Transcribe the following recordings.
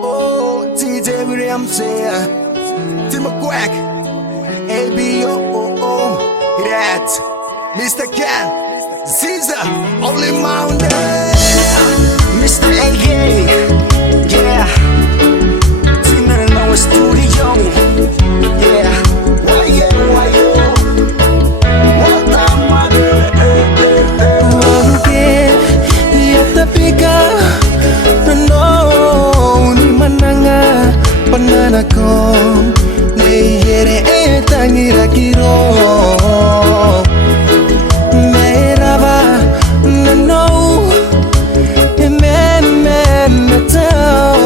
Oh, DJ Williams here. T-Maquak. ABO. That. Mr. Ken. SieLa. Only Mountain. Mr. AG. Yeah. Team in our studio. Yeah. Why you? What am I doing? Pika no ni mananga panana ko ne yere tangira kiro meraba no me tau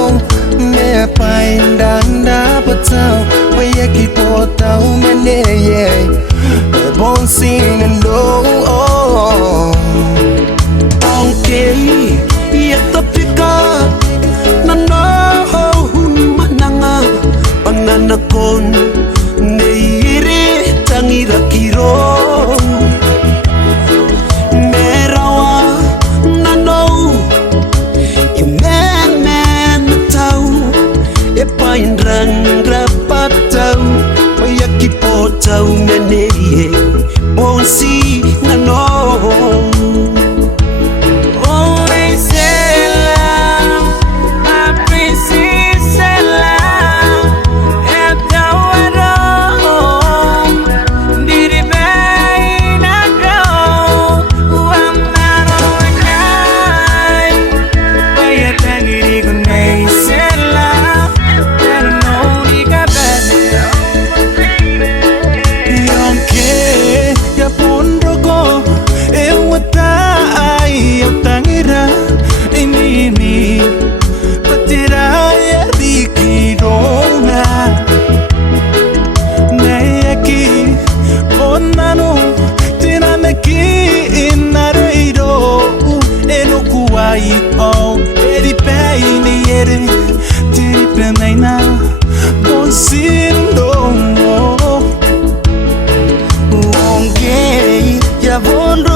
me paindanda patau waya kipotau mene ye bon sin no okay, yatapika na mananga pananakon neire tangira kiro merawa na imen tau e paindrang rapatau oyakipotau meneye bonsi na oh, eri peine yere tiri penaina bonsindo ongei ya vondo